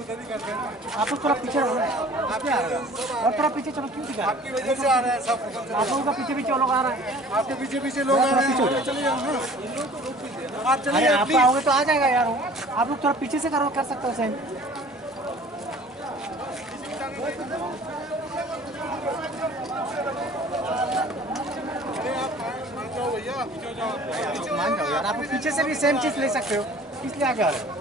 आप लोग थोड़ा पीछे रहो, और थोड़ा पीछे चलो। क्यों दिखा? आपकी वजह से आ रहा है सब। आप लोगों का पीछे पीछे लोग आ रहे हैं, आपके पीछे पीछे लोग आ रहे हैं। चलिए आप चलिए, आप आओगे तो आ जाएगा यार। आप लोग थोड़ा पीछे से करो, कर सकते हो सही। मान जाओ यार, आप पीछे से भी सेम चीज ले सकते हो, इसलिए आगे आ रहे हो।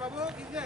बाबू किसे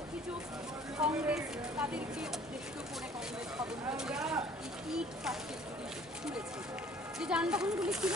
অভিযোগ কংগ্রেস তাদেরকে উদ্দেশ্য করে কংগ্রেস খবর ইট পাটকেল তুলেছে, যে যানবাহনগুলি ছিল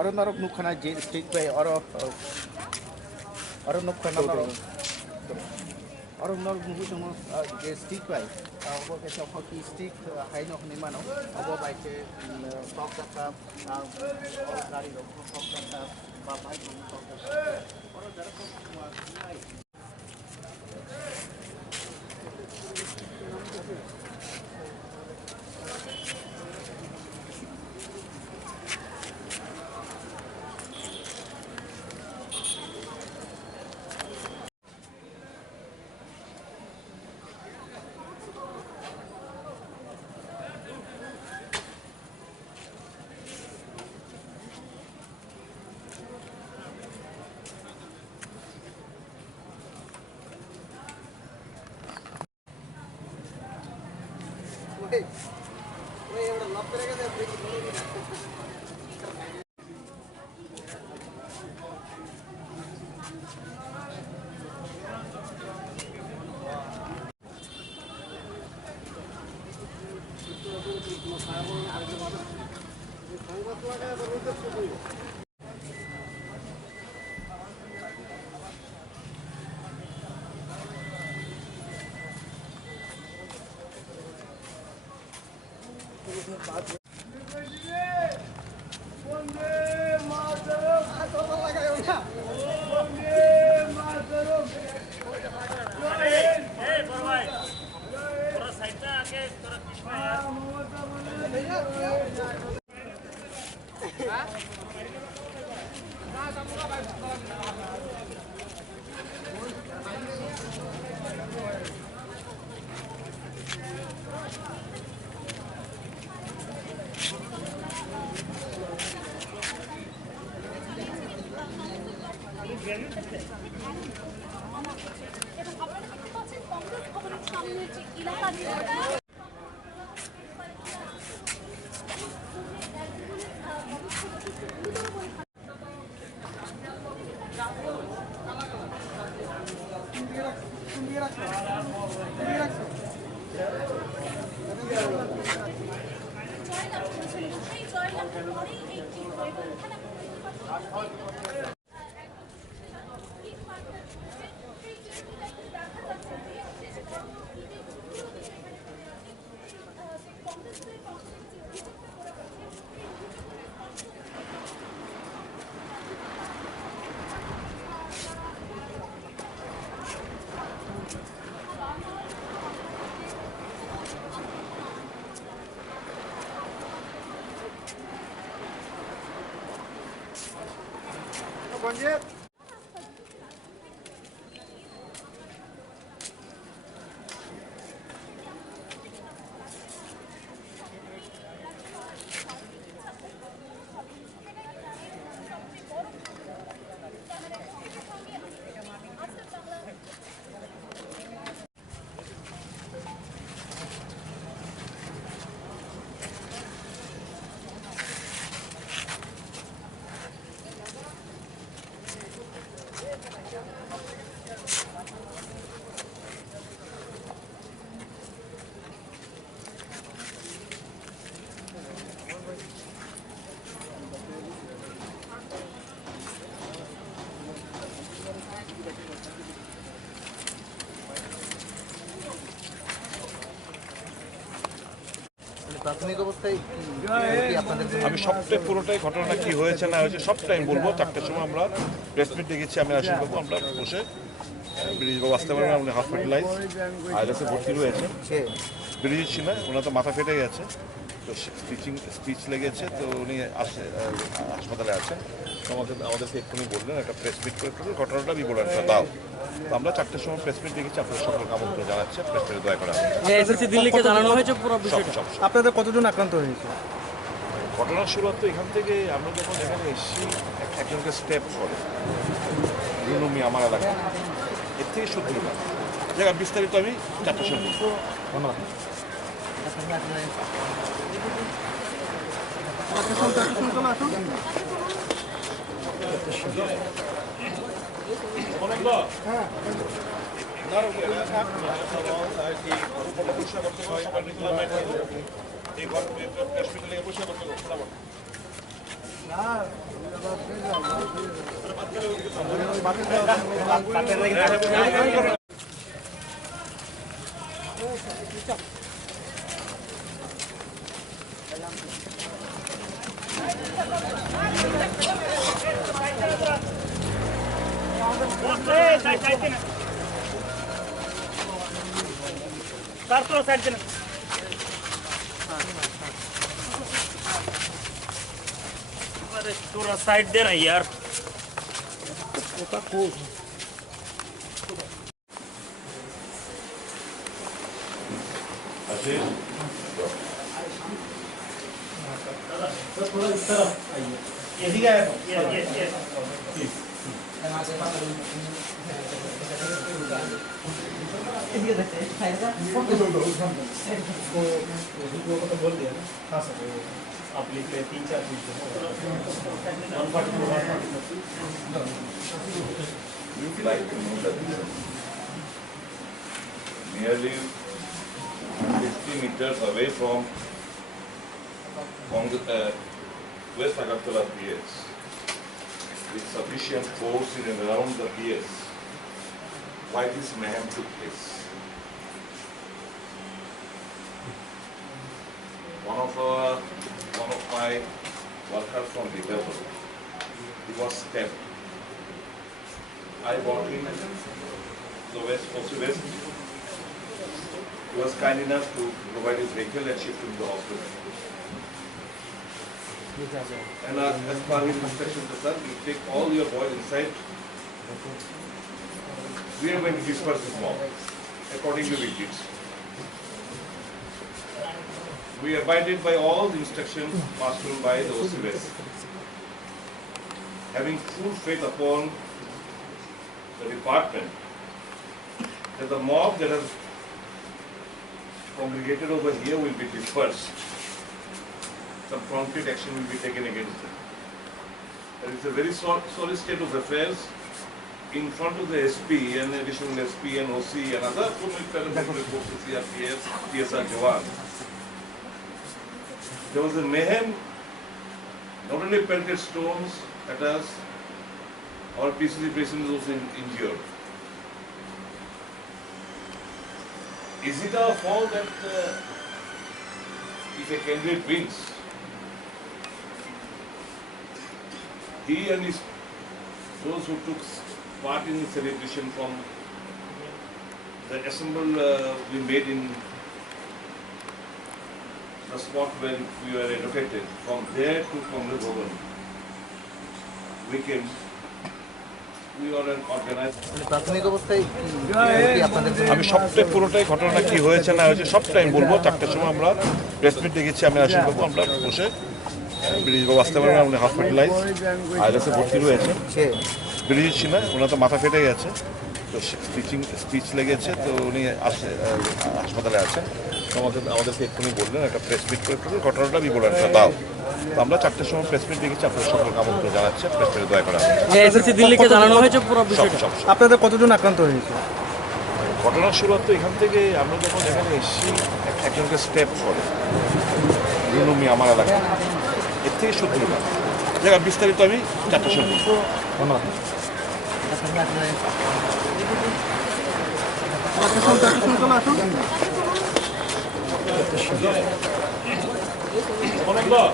Orang narok nukana jadi stick by orang Orang mungkin cuma stick baik. Apa kita hoki stick, hai nak ni mana? Apa baik ke top tak? Gari dong, top tak? Bapak itu top tak? Orang jarak semua naik. Banjir. আমি সবটাই পুরোটাই ঘটনা কি হয়েছে না হয়েছে সবটাই আমি বলবো। 4টার সময় আমরা প্রেস মিট ডেকেছি, আমি আসি করবো, আমরা বসে ব্রিজবাবু আসতে পারবেন, উনি হসপিটালাইজ আইলাসে ভর্তি রয়েছে। ব্রিজ ছিল ওনার তো মাথা ফেটে গেছে, তো স্পিচ লেগেছে, তো উনি হাসপাতালে আছেন। তো আমাদেরকে এক্ষুনি বললেন একটা প্রেস মিট করে ঘটনাটা বিবরণটা দাও। তো আমরা 4টার সময় প্রেস মিট ডেকেছি, আপনাদের সকলকে আমন্ত্রণ জানাচ্ছি, প্রেস মিটে দয়া করে দিল্লিকে জানানো হয়েছে পুরো বিষয়টা। আপনাদের কতজন আক্রান্ত হয়েছে? ঘটনার শুরুয়াত তো এখান থেকে আমরা যখন এখানে এসেছি একজনকে স্টেপ করে রুনুমি আমার এলাকা, এর থেকে 70 টা জায়গা বিস্তারিত আমি 4টার সময় বলবো। ধন্যবাদ। এই थोड़ा साइड दे रहा है यार। आप लिख ले 3-4 चीज like to know that nearly 60 meters away from West Agartala PS, with sufficient force in and around the PS, why this mayhem took place. One of my workers from Vidarbha, he was stabbed. I brought him to West. He was kind enough to provide his vehicle and shift him to the hospital. And as per his instructions, sir, you take all your boys inside. We are going to disperse this mob according to vigilance. We abided by all the instructions passed on by the OCS, having full faith upon the department that the mob that has congregated over here will be dispersed. Some prompt action will be taken against them. There is a very solid state of affairs in front of the SP and additional SP and OC and other paramilitary forces, CRPF, PSR Jawan. There was a mayhem, not only pelted stones at us, our PCC president was also injured. Is it our fault that if a candidate wins, he and those who took part in the celebration from the assemble we made in the spot where we were allocated, from there to Congress Bhavan, we are an organized. প্রাথমিক অবস্থায় কি আপনাদের আমি সবটাই পুরোটাই ঘটনা কি হয়েছে না হয়েছে সবটাই বলবো। 4টার সময় আমরা প্রেস মিট ডেকেছি, আমি আশীর্বাদ করবো। আমরা বসে ব্রিজবাবু আসতে পারবেন, উনি হসপিটালাইজ আইএলএসে ভর্তি রয়েছে। ব্রিজ ছিল, ওনার তো মাথা ফেটে গেছে, তো স্পিচ লেগেছে, তো উনি হাসপাতালে আছেন। তো আমাদেরকে এক্ষুনি বললেন একটা প্রেস মিট করে ঘটনাটা বিবরণটা দাও। তো আমরা 4টার সময় প্রেস মিট ডেকেছি, আপনাদের সকলকে আমন্ত্রণ জানাচ্ছি, প্রেস মিটে দয়া করা এসএসসি দিল্লিকে জানানো হয়েছে পুরো বিষয়টা। আপনাদের কতজন আক্রান্ত হয়েছে? ঘটনার শুরুয়াত তো এখান থেকে, আমরা যখন এখানে এসেছি একজনকে স্টেপ করে রুনুমি আমার এলাকা, এর থেকে 70 জন জায়গা। বিস্তারিত আমি 4টার সময় বলবো। ধন্যবাদ।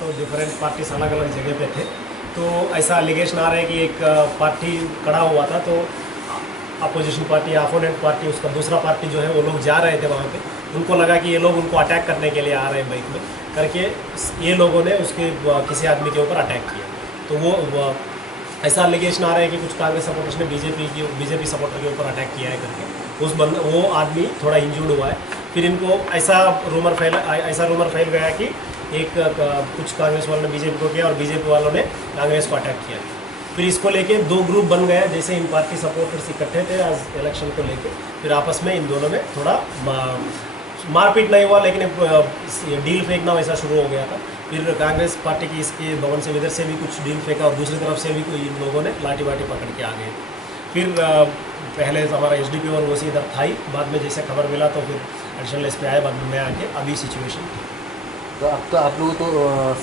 तो डिफरेंट पार्टीज अलग अलग जगह पे थे, तो ऐसा एलिगेशन आ रहा है कि एक पार्टी खड़ा हुआ था, तो अपोजिशन पार्टी या अपोनेंट पार्टी, उसका दूसरा पार्टी जो है वो लोग जा रहे थे वहाँ पे। उनको लगा कि ये लोग उनको अटैक करने के लिए आ रहे हैं बाइक में करके, ये लोगों ने उसके किसी आदमी के ऊपर अटैक किया। तो वो ऐसा एलिगेशन आ रहा है कि कुछ कांग्रेस सपोर्टर्स ने बीजेपी सपोर्टर के ऊपर अटैक किया है करके। वो आदमी थोड़ा इंजर्ड हुआ है। फिर इनको ऐसा रूमर फैल गया कि कुछ कांग्रेस वालों ने बीजेपी को किया और बीजेपी वालों ने कांग्रेस को अटैक किया। फिर इसको लेके 2 ग्रुप बन गया, जैसे इन पार्टी सपोर्टर्स इकट्ठे थे आज इलेक्शन को लेके। फिर आपस में इन दोनों में थोड़ा मारपीट नहीं हुआ, लेकिन डील फेंकना वैसा शुरू हो गया था। फिर कांग्रेस पार्टी की इसके भवन से इधर से भी कुछ डील फेंका और दूसरी तरफ से भी कोई इन लोगों ने लाठी वाठी पकड़ के आ गए। फिर पहले तो हमारा एसडीपी और वो इधर था ही, बाद में जैसे खबर मिला तो फिर एडिशनल एसपी आए, बाद में मैं आके अभी सिचुएशन। तो अब तो आप लोगों तो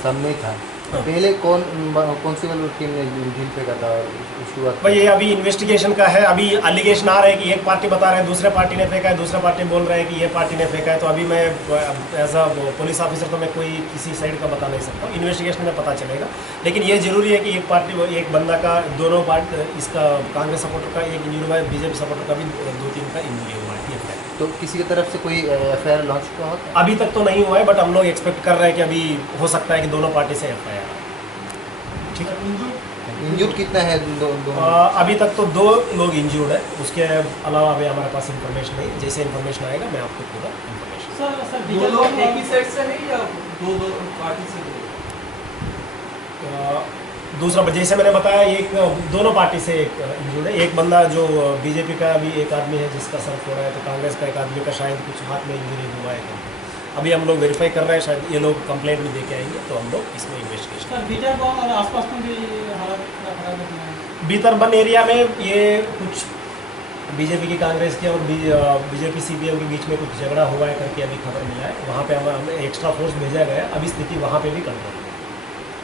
सामने ही था, पहले कौन सी वाली टीम ने डील फेंका था उसके बाद? भाई ये अभी इन्वेस्टिगेशन का है, अभी एलिगेशन आ रहा है कि एक पार्टी बता रहे हैं दूसरे पार्टी ने फेंका है, दूसरा पार्टी बोल रहा है कि ये पार्टी ने फेंका है। तो अभी मैं एज अ पुलिस ऑफिसर तो मैं कोई किसी साइड का बता नहीं सकता, इन्वेस्टिगेशन में पता चलेगा। लेकिन ये जरूरी है कि एक पार्टी, एक बंदा का, दोनों पार्टी, इसका कांग्रेस सपोर्टर का एक इंजरी हुआ है, बीजेपी सपोर्टर का भी 2-3 का इंजरी हुआ है। तो किसी की तरफ से कोई एफआईआर लॉन्च हुआ? अभी तक तो नहीं हुआ है, बट हम लोग एक्सपेक्ट कर रहे हैं कि अभी हो सकता है कि दोनों पार्टी से एफआईआर। ठीक है। इंजूर्ड कितना है? अभी तक तो 2 लोग इंजूर्ड है, उसके अलावा अभी हमारे पास इन्फॉर्मेशन नहीं। जैसे इन्फॉर्मेशन आएगा मैं आपको पूरा इन्फॉर्मेशन। दो लोग एक ही साइड से है या दो पार्टी से? दूसरा जैसे मैंने बताया, एक दोनों पार्टी से एक इंजूर्ड है। एक बंदा जो बीजेपी का भी एक आदमी है जिसका सर फोड़ा है, तो कांग्रेस का एक आदमी का शायद कुछ हाथ में इंजरी हुआ है। अभी हम लोग वेरीफाई कर रहे हैं, शायद ये लोग कंप्लेंट भी देके आएंगे तो हम लोग इसमें इन्वेस्टिगेशन। भीतर गाँव और आसपास में भी हालत खराब है। भीतरबंद एरिया में ये कुछ बीजेपी की, कांग्रेस की और बीजेपी सीपीएम के बीच में कुछ झगड़ा हुआ है करके अभी खबर मिला है। वहाँ पे हमें एक्स्ट्रा फोर्स भेजा गया है, अभी स्थिति वहाँ पे भी कंट्रोल है।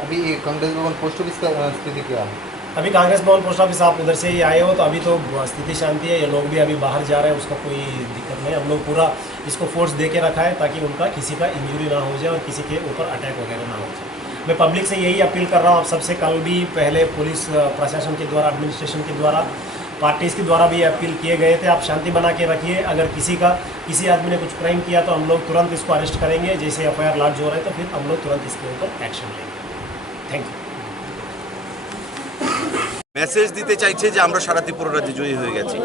अभी कांग्रेस भवन पोस्ट ऑफिस का स्थिति क्या है? अभी कांग्रेस भवन पोस्ट ऑफिस, आप उधर से ही आए हो, तो अभी तो स्थिति शांति है। ये लोग भी अभी बाहर जा रहे हैं, उसका कोई दिक्कत नहीं। हम लोग पूरा इसको फोर्स दे के रखा है ताकि उनका किसी का इंजरी ना हो जाए और किसी के ऊपर अटैक वगैरह ना हो जाए। मैं पब्लिक से यही अपील कर रहा हूँ आप सबसे। कल भी पहले पुलिस प्रशासन के द्वारा, एडमिनिस्ट्रेशन के द्वारा, पार्टीज़ के द्वारा भी अपील किए गए थे, आप शांति बना के रखिए। अगर किसी आदमी ने कुछ क्राइम किया तो हम लोग तुरंत इसको अरेस्ट करेंगे। जैसे एफआईआर लॉन्च हो रहा है तो फिर हम लोग तुरंत इसके ऊपर एक्शन लेंगे। Thank you. মেসেজ দিতে চাইছে যে আমরা সারা ত্রিপুরা রাজ্যে জয়ী হয়ে গেছি,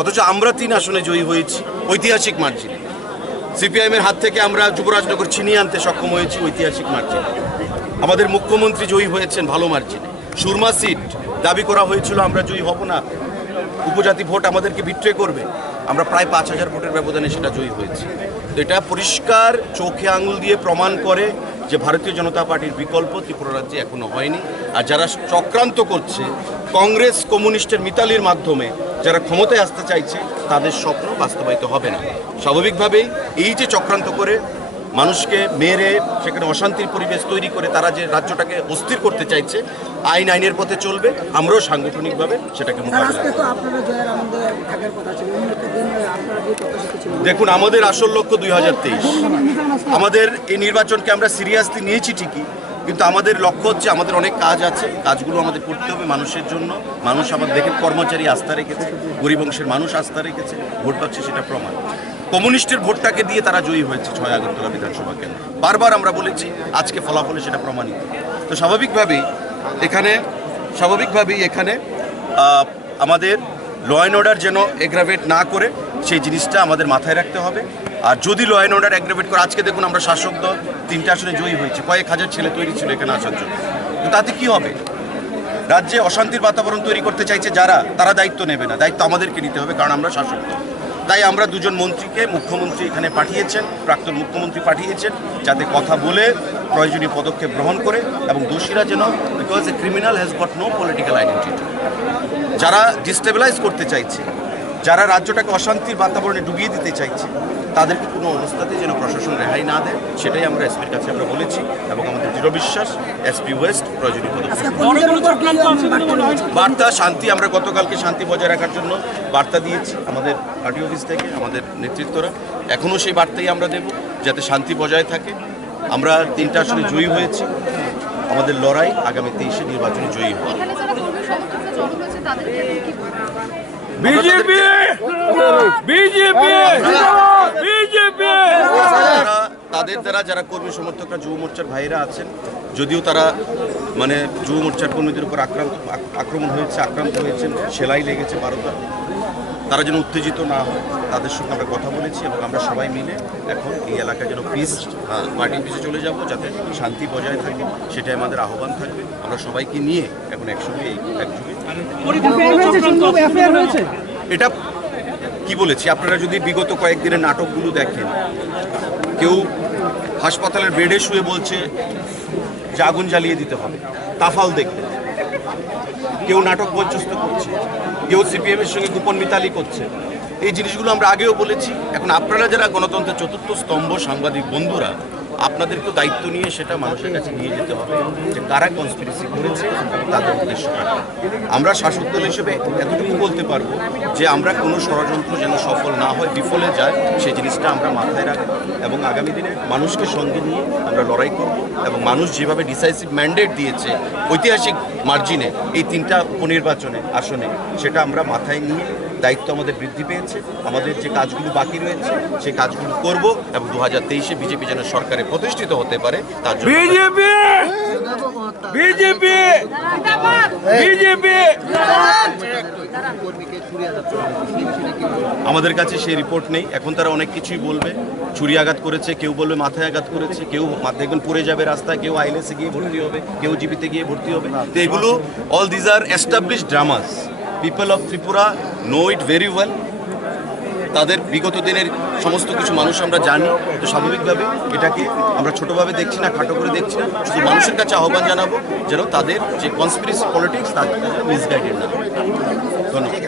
অথচ আমরা 3 আসনে জয়ী হয়েছি ঐতিহাসিক মার্জিনে। সিপিআইএমের হাত থেকে আমরা যুবরাজনগর ছিনিয়ে আনতে সক্ষম হয়েছি ঐতিহাসিক মার্জিনে। আমাদের মুখ্যমন্ত্রী জয়ী হয়েছেন ভালো মার্জিনে। সুরমা সিট দাবি করা হয়েছিল আমরা জয়ী হব না, উপজাতি ভোট আমাদেরকে বিট্রে করবে, আমরা প্রায় 5000 ভোটের ব্যবধানে সেটা জয়ী হয়েছি। তো এটা পরিষ্কার চোখে আঙুল দিয়ে প্রমাণ করে যে ভারতীয় জনতা পার্টির বিকল্প ত্রিপুরা রাজ্যে এখনো হয়নি। আর যারা চক্রান্ত করছে কংগ্রেস কমিউনিস্টের মিতালির মাধ্যমে, যারা ক্ষমতায় আসতে চাইছে, তাদের স্বপ্ন বাস্তবায়িত হবে না। স্বাভাবিকভাবেই এই যে চক্রান্ত করে মানুষকে মেরে সেখানে অশান্তির পরিবেশ তৈরি করে তারা যে রাজ্যটাকে অস্থির করতে চাইছে, আইনের পথে চলবে, আমরাও সাংগঠনিকভাবে সেটাকে মোকাবিলা করব। দেখুন, আমাদের আসল লক্ষ্য 2023। আমাদের এই নির্বাচনকে আমরা সিরিয়াসলি নিয়েছি ঠিকই, কিন্তু আমাদের লক্ষ্য হচ্ছে, আমাদের অনেক কাজ আছে, কাজগুলো আমাদের করতে হবে মানুষের জন্য। মানুষ আমাদের দেখে কর্মচারী আস্থা রেখেছে, গরিব অংশের মানুষ আস্থা রেখেছে, ভোট পাচ্ছে সেটা প্রমাণ। কমিউনিস্টের ভোটটাকে দিয়ে তারা জয়ী হয়েছে 6 আগরতলা বিধানসভা কেন্দ্র। বারবার আমরা বলেছি, আজকে ফলাফলে সেটা প্রমাণিত। তো স্বাভাবিকভাবেই এখানে আমাদের ল অ্যান্ড অর্ডার যেন এগ্রাভেট না করে সেই জিনিসটা আমাদের মাথায় রাখতে হবে। আর যদি ল অ্যান্ড অর্ডার এগ্রাভেট করে, আজকে দেখুন আমরা শাসক দল 3টে আসনে জয়ী হয়েছে, কয়েক হাজার ছেলে তৈরি ছিল এখানে আসার জন্য। তো তাতে কি হবে? রাজ্যে অশান্তির বাতাবরণ তৈরি করতে চাইছে যারা, তারা দায়িত্ব নেবে না, দায়িত্ব আমাদেরকে নিতে হবে, কারণ আমরা শাসক দল। তাই আমরা 2জন মন্ত্রীকে মুখ্যমন্ত্রী এখানে পাঠিয়েছেন, প্রাক্তন মুখ্যমন্ত্রী পাঠিয়েছেন, যাতে কথা বলে প্রয়োজনীয় পদক্ষেপ গ্রহণ করে, এবং দোষীরা যেন, because a criminal has got no political identity, যারা ডিস্টেবিলাইজ করতে চাইছে, যারা রাজ্যটাকে অশান্তির বাতাবরণে ডুবিয়ে দিতে চাইছে, তাদেরকে কোনো অবস্থাতে যেন প্রশাসন রেহাই না দেয়, সেটাই আমরা এসপির কাছে আমরা বলেছি। এবং আমাদের দৃঢ় বিশ্বাস এসপি ওয়েস্ট প্রয়োজনীয় পদক্ষেপ। বার্তা শান্তি, আমরা গতকালকে শান্তি বজায় রাখার জন্য বার্তা দিয়েছি আমাদের পার্টি অফিস থেকে, আমাদের নেতৃত্বরা। এখনও সেই বার্তাই আমরা দেব, যাতে শান্তি বজায় থাকে। আমরা 3টে আসনে জয়ী হয়েছি, আমাদের লড়াই আগামী 23-এ নির্বাচনে জয়ী হওয়া। তাদের দ্বারা যারা কর্মী সমর্থকরা, যুব মোর্চার ভাইরা আছেন, যদিও তারা যুব মোর্চার কর্মীদের উপর আক্রমণ হয়েছে, আক্রান্ত হয়েছেন, সেলাই লেগেছে 12টা, তারা যেন উত্তেজিত না হয়, তাদের সঙ্গে আমরা কথা বলেছি। এবং আমরা সবাই মিলে এখন এই এলাকায় যেন পার্টি অফিসে চলে যাব, যাতে শান্তি বজায় থাকে, সেটাই আমাদের আহ্বান থাকবে। আমরা সবাইকে নিয়ে এখন একসঙ্গে একযুগে। এটা কি বলেছি, আপনারা যদি বিগত কয়েকদিনের নাটকগুলো দেখেন, কেউ হাসপাতালের বেডে শুয়ে বলছে যে আগুন জ্বালিয়ে দিতে হবে, তাফাল দেখবেন। কেউ নাটক মঞ্চস্থ করছে, কেউ সিপিএম এর সঙ্গে গোপন মিতালি করছে। এই জিনিসগুলো আমরা আগেও বলেছি। এখন আপনারা যারা গণতন্ত্রের চতুর্থ স্তম্ভ সাংবাদিক বন্ধুরা, আপনাদেরকে দায়িত্ব নিয়ে সেটা মানুষের কাছে নিয়ে যেতে হবে যে কারা কনস্পিরেসি করেছে এবং তাদের উদ্দেশ্য কারা। আমরা শাসক দল হিসেবে এতটুকু বলতে পারবো যে আমরা কোনো ষড়যন্ত্র যেন সফল না হয়, বিফলে যায়, সেই জিনিসটা আমরা মাথায় রাখবো এবং আগামী দিনে মানুষকে সঙ্গে নিয়ে আমরা লড়াই করব এবং মানুষ যেভাবে ডিসাইসিভ ম্যান্ডেট দিয়েছে ঐতিহাসিক মার্জিনে এই 3টা উপনির্বাচনে আসনে, সেটা আমরা মাথায় নিয়ে দায়িত্ব আমাদের বৃদ্ধি পেয়েছে। আমাদের যে কাজগুলো বাকি রয়েছে সেই কাজগুলো করব এবং 2023-এ বিজেপি যেন সরকারে প্রতিষ্ঠিত হতে পারে তার জন্য আমাদের কাছে সেই রিপোর্ট নেই। এখন তারা অনেক কিছুই বলবে, ছুরি আঘাত করেছে, কেউ বলবে মাথায় আঘাত করেছে, কেউ দেখবেন পড়ে যাবে রাস্তায়, কেউ আইএলএসে গিয়ে ভর্তি হবে, কেউ জিপিতে গিয়ে ভর্তি হবে। তো এগুলো all these are established dramas. People of Tripura know it very well. তাদের বিগত দিনের সমস্ত কিছু মানুষ আমরা জানি। তো স্বাভাবিকভাবে এটাকে আমরা ছোটোভাবে দেখছি না, খাটো করে দেখছি না। শুধু মানুষের কাছে আহ্বান জানাবো যেন তাদের যে কনস্পিরেসি পলিটিক্স তার মিসগাইডেড না। ধন্যবাদ।